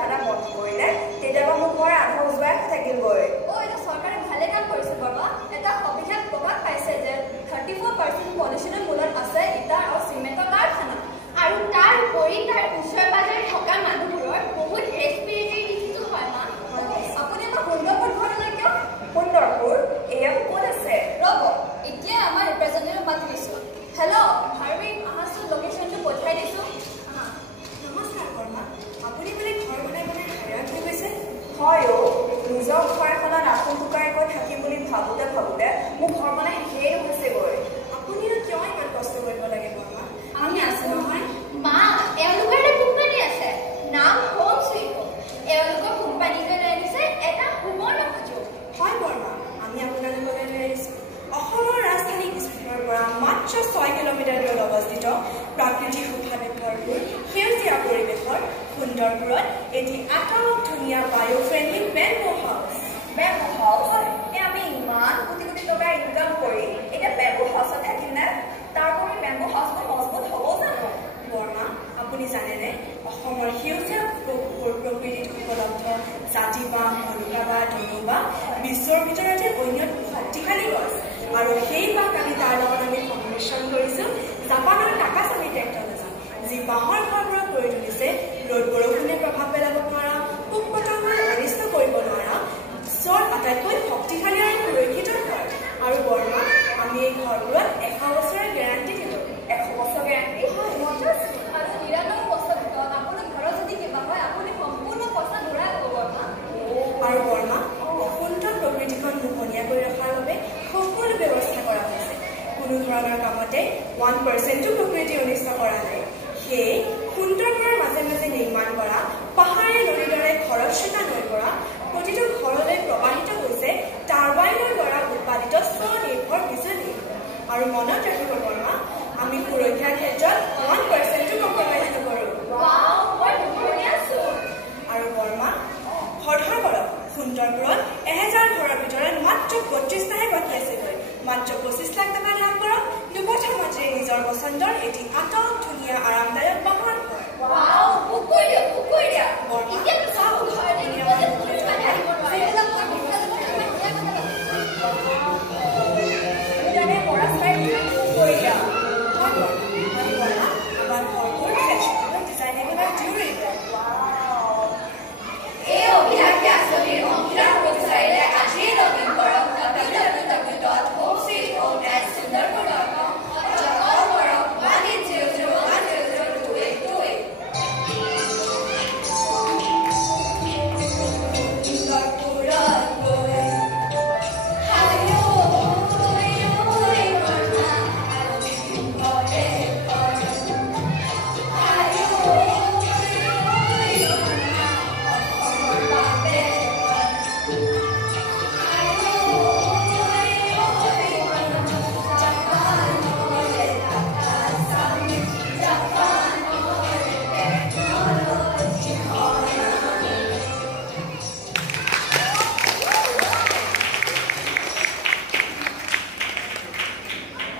ভাড়া বন্ধ কৰিলে তেতিয়াবা মোৰ ঘৰ আধা উজুৱাই থাকিলগৈ এটা চৰকাৰে ভালে কাম কৰিছে বাবা এটা অভিশাপ প্ৰকাশ পাইছে যে 34% পলিউশ্যনৰ মূলত আছে ইটা আৰু চিমেণ্টৰ কাৰখানা আৰু তাৰ উপৰি তাৰ ওচৰে পাজৰে থকা মানুহবোৰৰ বহুত ৰেস্পিৰেটৰী ডিজিজ হয় মা আপুনি আমাৰ সুন্দৰপুৰ ঘৰলৈ কিয় সুন্দৰপুৰ এয়া ক'ত আছে ৰ'ব এতিয়া আমাৰ ৰিপ্ৰেজেণ্টেটিভ মাতি দিছোঁ হেল্ল' হাৰ্বিন আহাচোন লোকেশ্যনটো পঠিয়াই দিছোঁ নমস্কাৰ বৰ্মা আপুনি বোলে ঘৰ বনাই হায়াত হৈ গৈছে হয় নিজৰ ঘৰ এখনত আঁঠু টুকাইকৈ থাকিম বুলি ভাবোঁতে মোৰ ঘৰ বনাই শেষেই হৈছেগৈ আপুনিও কিয় ইমান কষ্ট কৰিব লাগে বৰ্মা আমি আছোঁ নহয় মা এওঁলোকৰ এটা কোম্পানী আছে নাম হোম সুইট হোম এওঁলোকৰ কোম্পানীটোৱে লৈ আনিছে এটা সুবৰ্ণ সুযোগ হয় বৰ্মা আমি আপোনালোকলৈ লৈ আহিছোঁ অসমৰ ৰাজধানী দিছপুৰৰ পৰা মাত্ৰ 6 কিলোমিটাৰ দূৰত অৱস্থিত প্ৰাকৃতিক সুফালে ভৰপূৰ সেউজীয়া পৰিৱেশৰ সুন্দৰপুৰত এটি আটক ধুনীয়া বায়ো ফ্ৰেণ্ডলি বেম্বো হাউচ আমি ইমান কোটি কোটি টকা ইনকাম কৰি এতিয়া বেম্বো হাউচত থাকিম নে তাৰ কৰি বেম্বো হাউচটো মজবুত হ'ব জানো বৰ্মা আপুনি জানেনে অসমৰ সেউজীয়া প্ৰকৃতিত উপলব্ধ জাতি বাঁহ ভলুকা বাঁহ ধনু বাঁহ বিশ্বৰ ভিতৰতে অন্যতম শক্তিশালী গছ আৰু সেই বাঁহ আমি তাৰ লগত আমি সংমিশ্ৰণ কৰিছোঁ জাপানৰ টাকাচামি টেকনলজি যি বাঁহৰ ঘৰবোৰক কৰি তুলিছে ৰ'দ বৰষুণে প্ৰভাৱ পেলাব নোৱাৰা পোক পতংগই অনিষ্ট কৰিব নোৱাৰা বিশ্বৰ আটাইতকৈ শক্তিশালী আৰু সুৰক্ষিত ঘৰ আৰু বৰ্মা আমি এই ঘৰবোৰত 100 বছৰৰ গেৰাণ্টি দিলোঁ 100 বছৰ গেৰাণ্টি হয় আৰু 99 বছৰ ভিতৰত আপোনাৰ ঘৰত যদি কিবা হয় আপুনি সম্পূৰ্ণ পইচা ঘূৰাই পাব বৰ্মা আৰু বৰ্মা সুন্দৰ প্ৰকৃতিখন মোহনীয়া কৰি ৰখাৰ বাবে সকলো ব্যৱস্থা কৰা হৈছে কোনো ধৰণৰ কামতে 1%ও প্ৰকৃতি অনিষ্ট কৰা নাই সেয়ে সুন্দৰপুৰৰ মাজে মাজে নিৰ্মাণ কৰা পাহাৰীয়া নদীৰ দৰে খৰস্ৰোতা নৈৰ পৰা প্ৰতিটো ঘৰলৈ প্ৰবাহিত হৈছে টাৰবাইনৰ দ্বাৰা উৎপাদিত স্বনিৰ্ভৰ বিজুলী আৰু মনত ৰাখিব বৰ্মা আমি সুৰক্ষাৰ ক্ষেত্ৰত